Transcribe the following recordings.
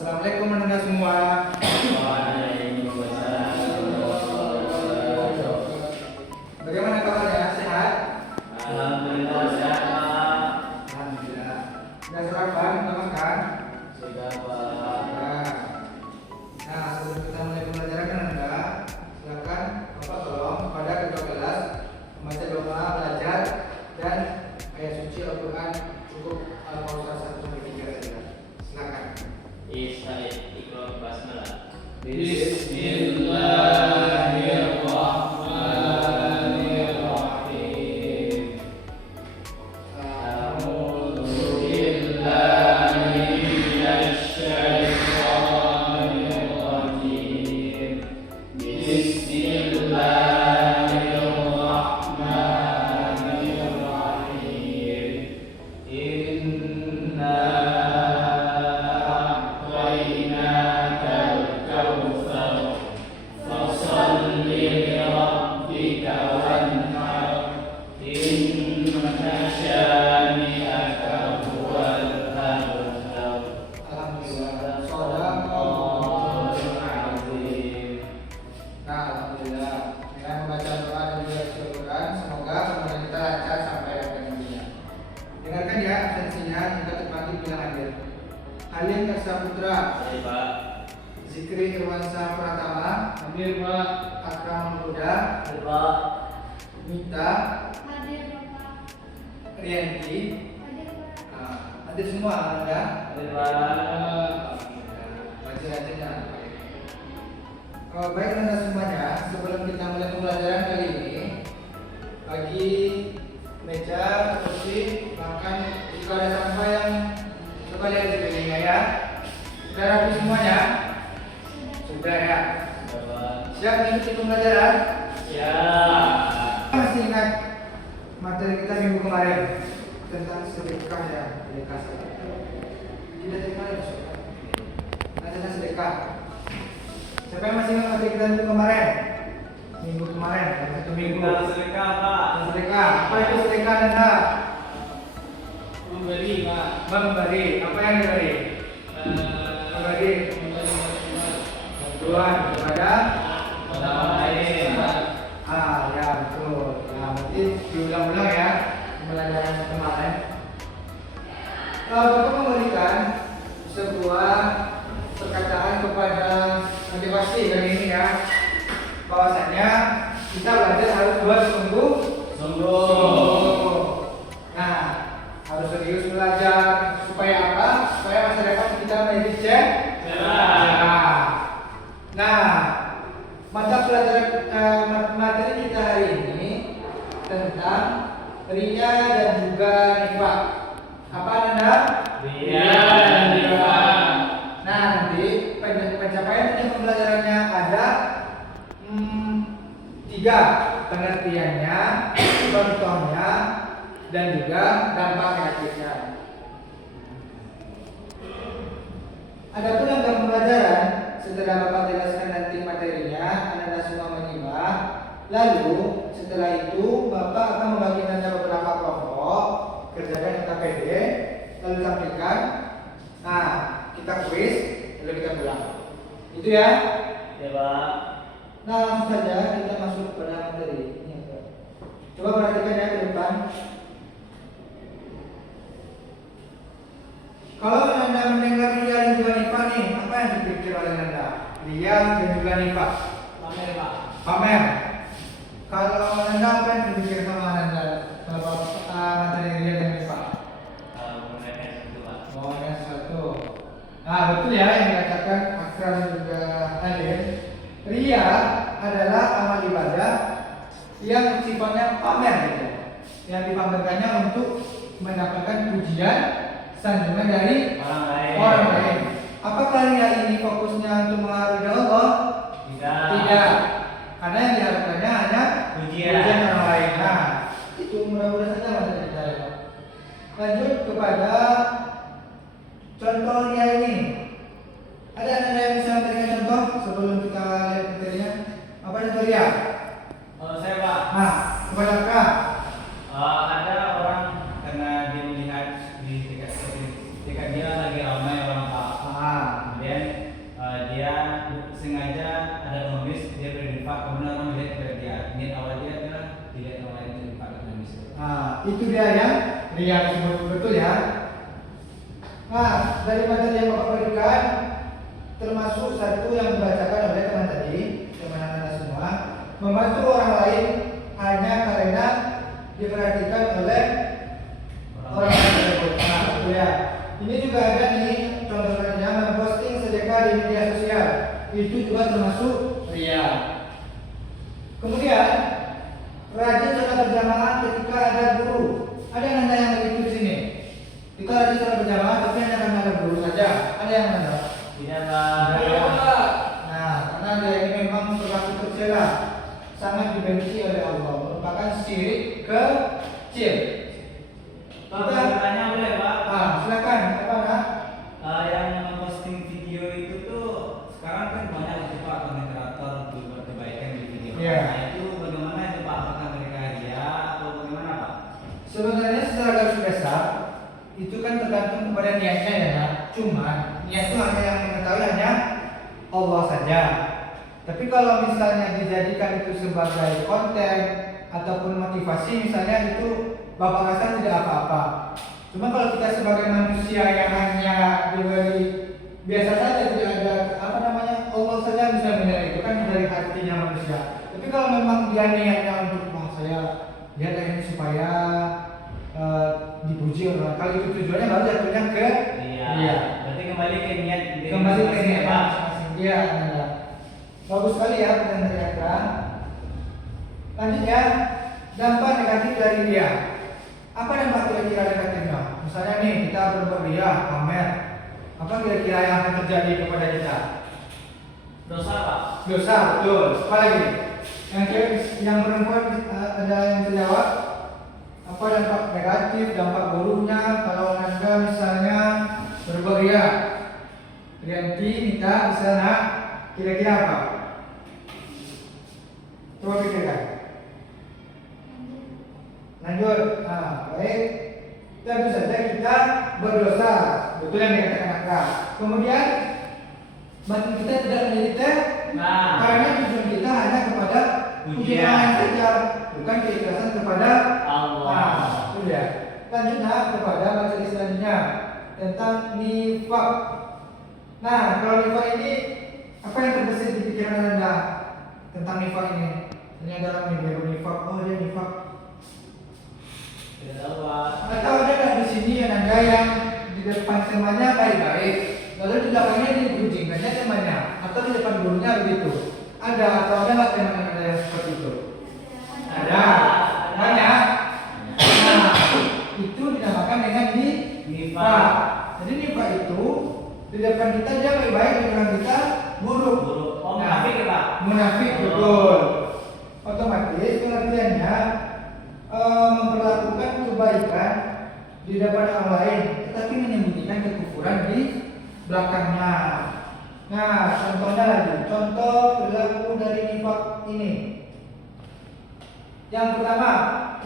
Assalamualaikum anda semua. Bagaimana kabarnya? Sehat? Alhamdulillah sehat, Pak. Alhamdulillah. Sudah sarapan? Sudah makan? Sudah, Pak. Sudah. Nah, sebelum kita mulai pembelajaran Anda, silakan Bapak tolong pada kedua kelas membaca doa, belajar, dan ayat suci Al-Quran cukup Al-Qausar 1-3 saja. Silakan. Iqra basmalah. Bismillahirrahmanirrahim. A'udzu billahi minasy syaithanir rajim. Bismillahirrahmanirrahim. Inna a'tainakal kautsar fasholli lirabbika wanhar. Inna syani'aka huwal abtar. Alhamdulillah. Shadaqallahul Azim. Nah, alhamdulillah. Dengan membaca doa dan juga Al-Quran, semoga kemudian kita lancar sampai akhir dunia. Dengarkan ya absensinya, kita tepati bilang hadir. Halim Kasaputra, Baik, Pak. Zikri Irwansa Pratama, Hadir, Pak. Akram Huda, Baik, Pak. Mita, Hadir Bapak. Rianti. Hadir Pak. Nah, hadir semua Anda. Baik, Pak. Baca aja. Baik Anda semuanya, sebelum kita mulai pembelajaran kali ini, bagi meja, kursi, bahkan jika ada sampah yang coba lihat di belakangnya ya. Sudah rapi semuanya? Sudah ya. Sudah, Pak. Siap mengikuti pembelajaran? Siap. Masih ingat materi kita minggu kemarin tentang sedekah ya, sedekah. Tidak terima ya, ada sedekah. Siapa yang masih ingat materi kita minggu kemarin? Minggu kemarin, satu minggu. Kita sedekah, Pak. Sedekah. Apa itu sedekah Anda? Memberi, Pak. Memberi. Apa yang diberi? Memberi bantuan kepada Orang lain. ya betul. Nah, berarti diulang-ulang ya pembelajaran kemarin. Bapak memberikan sebuah perkataan kepada motivasi kali ini ya, bahwasanya kita belajar harus buat sungguh. Nah, harus serius belajar supaya apa? Supaya masa depan kita menjadi cerah. Nah, mata pelajaran materi kita hari ini tentang ria dan juga nifak. Apa Anda? Ria dan nifak. Nah, nanti pencapaian pembelajarannya ada 3 pengertiannya, contohnya, dan juga dampak negatifnya. Adapun dampak pembelajaran, setelah Bapak jelaskan nanti materinya, Anda semua menyimak. Lalu setelah itu Bapak akan membagi Anda beberapa kelompok, kerjakan KPD, lalu tampilkan. Nah, kita kuis, lalu kita pulang. Itu ya. Ya, Pak. Nah, langsung saja kita masuk pada materi. Ini apa? Coba perhatikan ya ke depan. Kalau Anda mendengar ria dan juga nifak nih, apa yang terpikir oleh Anda? Ria dan juga nifak. Pamer, Pak. Pamer. Kalau Anda apa yang terpikir sama Anda kalau materi ria dan nifak? Menggunakan itu, Pak. Oh, yang satu. Nah, betul ya yang dikatakan Akram dan juga Hadir. Ria adalah amal ibadah yang sifatnya pamer gitu. Yang dipamerkannya untuk mendapatkan pujian, sanjungan dari orang lain. Apakah ria ini fokusnya untuk menghargai Allah? Tidak. Karena yang diharapkannya hanya Pujian orang lain. Nah, itu mudah-mudahan saja materi kita ya. Lanjut kepada contoh ria ini. Ada Anda yang bisa memberikan contoh sebelum kita lihat materinya? Apa contoh ria? Saya, Pak. Nah, kepada Kak. Ada orang karena dia melihat di dekat dia lagi ramai orang Ria disebut betul ya. Nah, dari materi yang Bapak berikan, termasuk satu yang dibacakan oleh teman tadi, teman-teman semua, membantu orang lain hanya karena diperhatikan oleh orang lain tersebut. Nah, itu ya. Ini juga ada nih contohnya memposting sedekah di media sosial. Itu juga termasuk ria. Kemudian rajin sholat berjamaah ketika ada guru. Ada yang nanda yang begitu di sini. Kita rajin sholat berjamaah tapi hanya karena ada guru saja. Ada yang nanda? Tidak, Pak. Tidak, Pak. Nah, karena dia ini memang berlaku tercela, sangat dibenci oleh Allah, merupakan syirik kecil. Pak, bertanya boleh, Pak? Silakan. Apa nak? Yang memposting video itu tuh sekarang kan banyak itu Pak konten kreator untuk berbuat kebaikan di video. Iya. Nah itu bagaimana itu Pak? Apakah mereka ria atau bagaimana Pak? Sebenarnya secara garis besar itu kan tergantung kepada niatnya ya nak. Cuma niat itu hanya yang mengetahui hanya Allah saja. Tapi kalau misalnya dijadikan itu sebagai konten ataupun motivasi misalnya itu Bapak rasa tidak apa-apa. Cuma kalau kita sebagai manusia yang hanya diberi biasa saja tidak ada apa namanya Allah saja bisa menilai itu kan dari hatinya manusia. Tapi kalau memang dia niatnya untuk wah saya lihat ini supaya dipuji orang, kalau itu tujuannya baru jatuhnya ke Iya. Berarti kembali ke niat. kembali ke niat Pak. masing-masing dia. Bagus sekali ya pertanyaan. Lanjut ya, dampak negatif dari dia. Apa dampak kira-kira negatifnya? Misalnya nih kita berbuat ria, pamer. Apa kira-kira yang akan terjadi kepada kita? Dosa Pak. Dosa, betul. Apa lagi? Yang perempuan ada yang terjawab? Apa dampak negatif, dampak buruknya kalau Anda misalnya berbuat ria? Ganti minta bisa nak kira-kira apa? Coba pikirkan. Lanjut. Nah, baik. Tentu saja kita berdosa, betul yang dikatakan Akra. Kemudian batin kita tidak menjadi karena tujuan kita hanya kepada pujian saja, bukan keikhlasan kepada Allah. Sudah. Lanjutlah kepada materi selanjutnya tentang nifak. Nah, kalau nifak ini apa yang terbesit di pikiran Anda tentang nifak ini? Ini adalah media nifak. Oh, dia nifak. Tidak tahu Pak. Atau ada nggak di sini Anda yang di depan temannya baik-baik, lalu di belakangnya digunjingkannya temannya, atau di depan gurunya begitu? Ada atau ada nggak teman Anda yang seperti itu? Ada. Banyak. Nah, itu dinamakan dengan nifak. Jadi nifak itu di depan kita dia baik-baik, di belakang kita buruk. Oh, munafik ya Pak? Munafik, betul. Otomatis pengertiannya memperlakukan kebaikan di depan orang lain, tetapi menyembunyikan kekufuran di belakangnya. Nah, contohnya lagi, contoh perilaku dari nifak ini. Yang pertama,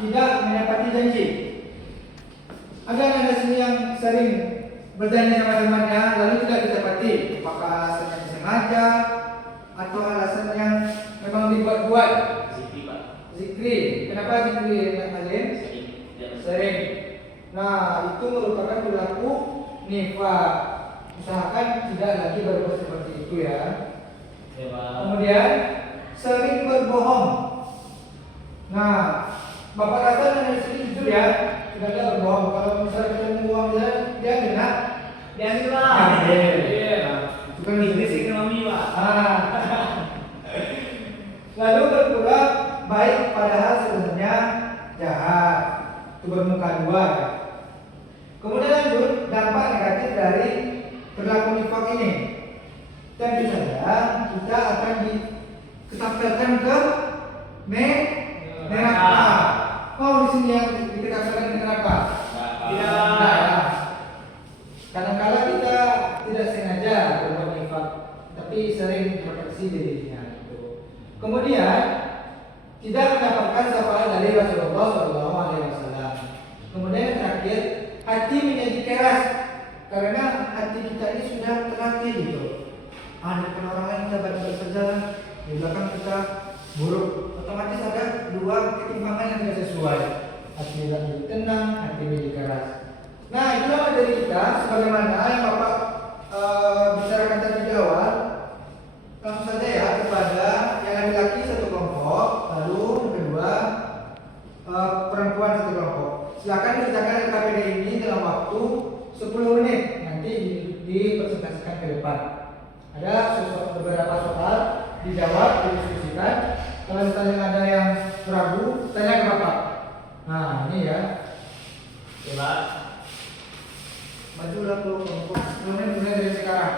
tidak menepati janji. Ada di sini yang sering berjanji sama temannya lalu tidak ditepati, apakah alasannya disengaja atau alasan yang memang dibuat-buat? Zikri Pak. Zikri. Kenapa zikri yang Alim? Sering. Nah, itu merupakan perilaku nifak. Usahakan tidak lagi berbuat seperti itu ya. Ya Pak. Kemudian sering berbohong. Nah, Bapak rasa dari sini jujur ya, tidak ada berbohong. Kalau misalnya ketemu uang dia kena Diambil Pak. Iya. Bukan bisnis ekonomi Pak. Lalu berpura baik padahal sebenarnya jahat. Itu bermuka dua. Kemudian lanjut dampak negatif dari perilaku nifak ini. Tentu saja kita akan diketampilkan ke neraka. Oh, di sini yang diketampilkan ke neraka. Tidak. Kadang-kala kita tidak sengaja berbuat nifak, tapi sering terproteksi dirinya. Kemudian tidak mendapatkan syafaat dari Rasulullah SAW. Kemudian yang terakhir, hati menjadi keras karena hati kita ini sudah terlatih gitu. Depan orang lain kita baik-baik saja, di belakang kita buruk. Otomatis ada dua ketimpangan yang tidak sesuai. hatinya menjadi tenang, hatinya menjadi keras. Nah, itulah materi kita sebagaimana yang Bapak bicarakan tadi di awal. Langsung saja ya kepada yang laki-laki satu kelompok, lalu yang kedua perempuan satu kelompok. Silakan dikerjakan LKPD ini dalam waktu 10 menit. Nanti dipresentasikan ke depan. Ada beberapa soal dijawab, didiskusikan. Kalau misalnya ada yang ragu, tanya ke Bapak. Nah, ini ya. Coba. Majulah kelompok 10 menit mulai dari sekarang.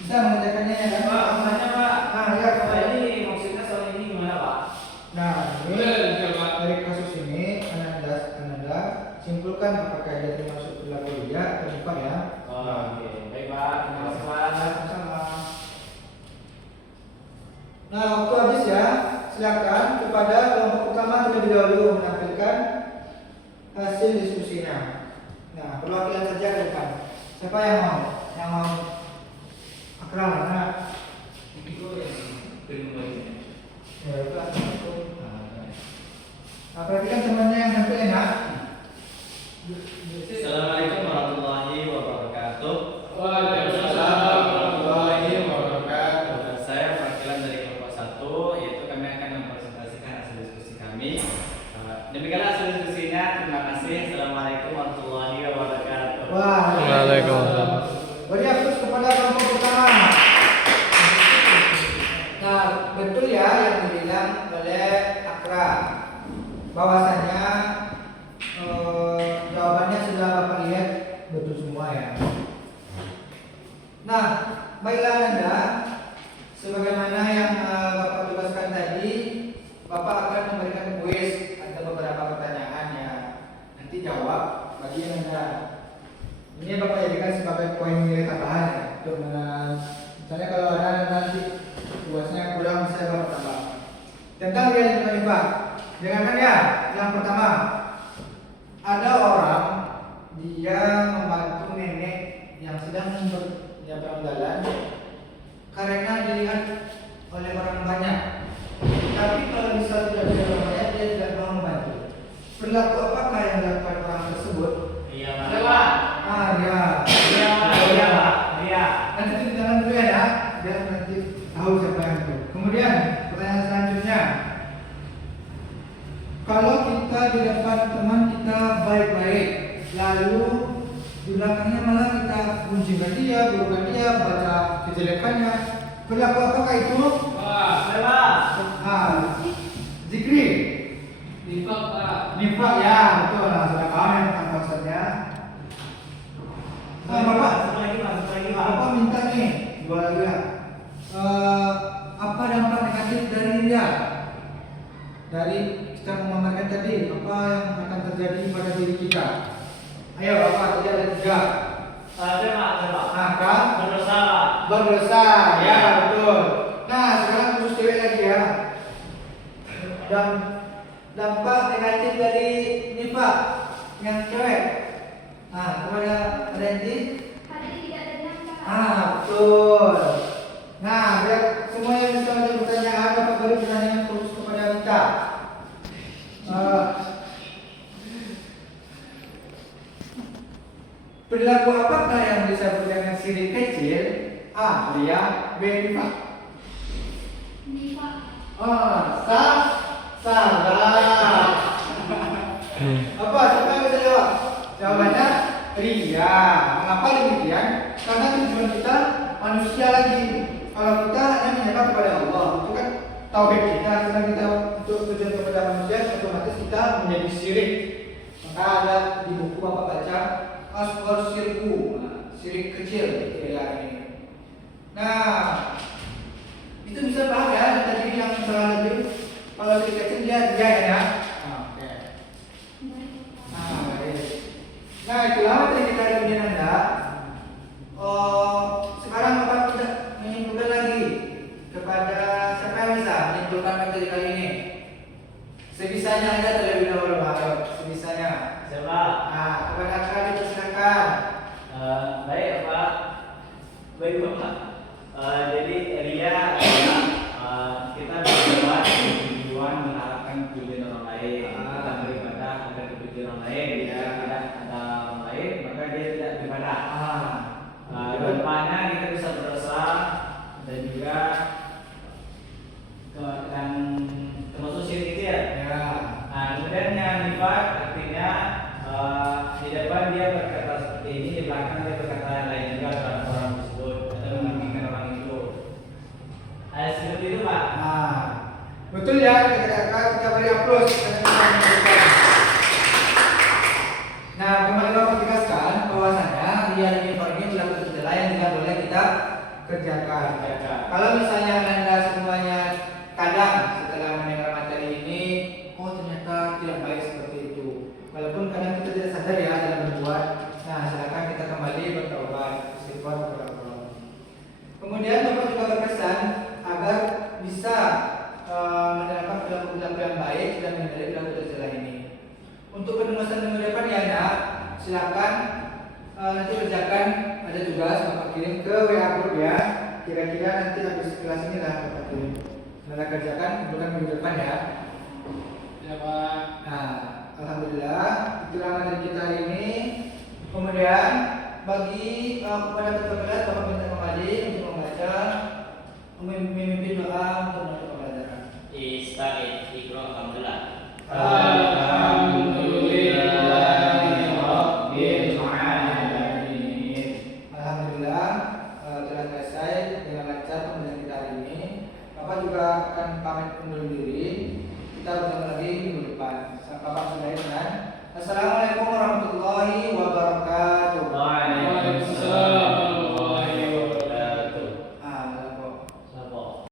Bisa mengerjakannya ya kan? Pak, mau nanya Pak. Nah, ya, Pak, ini maksudnya soal ini gimana Pak? Nah, ini Boleh, coba. dari kasus ini Ananda simpulkan apakah dia termasuk perilaku dia atau bukan ya? Oh, oke. Baik, Pak. Terima kasih, Pak. Sama-sama. Nah, waktu habis ya. Silakan kepada kelompok pertama terlebih dahulu menampilkan hasil diskusinya. Nah, perwakilan saja ke depan. Siapa yang mau? Yang mau Akram, mana? Itu yang film ini. Ya, udah. Nah, perhatikan temannya yang sampai enak. Assalamualaikum warahmatullahi wabarakatuh. Waalaikumsalam warahmatullahi wabarakatuh. Saya perwakilan dari kelompok 1, yaitu kami akan mempresentasikan hasil diskusi kami. Demikianlah hasil diskusinya. Terima kasih. Assalamualaikum warahmatullahi wabarakatuh. Waalaikumsalam. Beri aplaus kepada kelompok pertama. Nah, betul ya yang dibilang oleh Akra, bahwasanya jawabannya sudah Bapak lihat betul semua ya. Nah, baiklah Anda, sebagaimana yang Bapak tugaskan tadi, Bapak akan memberikan kuis, ada beberapa pertanyaan ya. Nanti jawab bagi Anda. Ini Bapak jadikan sebagai poin nilai tambahan ya, untuk misalnya kalau ada nanti tugasnya kurang bisa Bapak tambah. Tentang reality Pak, dengarkan ya. Yang pertama, ada orang dia membantu nenek yang sedang menyeberang jalan karena dilihat oleh orang banyak. Tapi kalau misal tidak ada orang banyak, dia tidak mau membantu. Perilaku apakah yang dilakukan orang tersebut? Iya Pak. Coba. Ah, dia. Iya Pak. Iya Pak. Iya. Nanti itu jangan dulu ya, biar nanti tahu siapa yang itu. Kemudian pertanyaan selanjutnya, kalau kita di depan teman kita baik-baik, lalu di belakangnya malah kita gunjingkan dia, burukan dia, baca kejelekannya, perilaku apakah itu? Pak. Coba. Zikri, Nifak, Pak. nifak ya, betul lah, sudah paham ya tentang maksudnya. Nah, Bapak, Satu lagi Pak. Satu lagi Pak. Bapak minta nih, dua lagi ya. Apa dampak negatif dari dia? Dari kita memamerkan tadi, apa yang akan terjadi pada diri kita? Ayo Bapak, tadi ada 3. Coba. Nah, kan? Berdosa Pak. Berdosa, ya betul. Nah, sekarang khusus cewek lagi ya. Dan dampak negatif dari nifak yang cewek. Nah, kepada Randy. Hadir tidak ada dampak. Betul. Nah, biar semua yang bisa menjawab pertanyaan, Bapak beri pertanyaan khusus kepada kita. Perilaku apakah yang disebut dengan sirik kecil? A. Ria. B. Nifak. Nifak. Salah. Apa? Siapa yang bisa jawab? Jawabannya ria. Mengapa demikian? Karena tujuan kita manusia lagi. Kalau kita hanya menyembah kepada Allah, itu kan tauhid kita. Karena kita untuk tujuan kepada manusia, otomatis kita menjadi syirik. Maka ada di buku Bapak baca asghar syirku, syirik kecil ya ini. Nah, itu bisa paham ya tadi yang salah lebih. Kalau syirik kecil dia ya. Oke. Nah, itulah materi kita hari ini Anda. Sekarang Bapak tidak menyimpulkan lagi kepada siapa yang bisa menyimpulkan materi kali ini. Sebisanya aja terlebih dahulu, Pak. Sebisanya. Coba. Nah, kepada Akra dipersilakan. Baik Pak. Baik Bapak. Jadi Ria kita berbuat baik, maka dia tidak beribadah. Depannya kita bisa berdosa dan juga dan termasuk syirik itu ya. Kemudian yang nifaq artinya di depan dia berkata seperti ini, di belakang dia berkata yang lain juga terhadap orang tersebut atau memimpikan orang itu. Seperti itu Pak. Betul ya, kita beri aplaus. Nah, kembali Bapak tegaskan bahwasanya ria dan nifaq ini adalah perbuatan yang tidak boleh kita kerjakan. Kalau misalnya Anda semuanya kadang setelah mendengar materi ini, oh ternyata tidak baik seperti itu. Walaupun kadang kita tidak sadar ya dalam berbuat. Nah, silakan kita kembali bertaubat, istighfar kepada Allah. Kemudian Bapak juga berpesan agar bisa menerapkan perilaku yang baik dan menghindari perilaku tercela ini. Untuk penugasan minggu depan ya nak, silakan nanti kerjakan, ada tugas Bapak kirim ke WA group ya. Kira-kira nanti habis kelas ini lah Bapak kirim. Anda kerjakan bukan minggu depan ya. Ya Pak. Nah, alhamdulillah itulah materi kita hari ini. Kemudian bagi kepada peserta kelas Bapak minta kembali untuk membaca memimpin doa untuk menutup pembelajaran. Ista'id Iqra alhamdulillah. Alhamdulillah telah selesai dengan lancar pembelajaran kita hari ini. Bapak juga akan pamit undur diri. Kita bertemu lagi minggu depan. Bapak sudah dengan Assalamualaikum warahmatullahi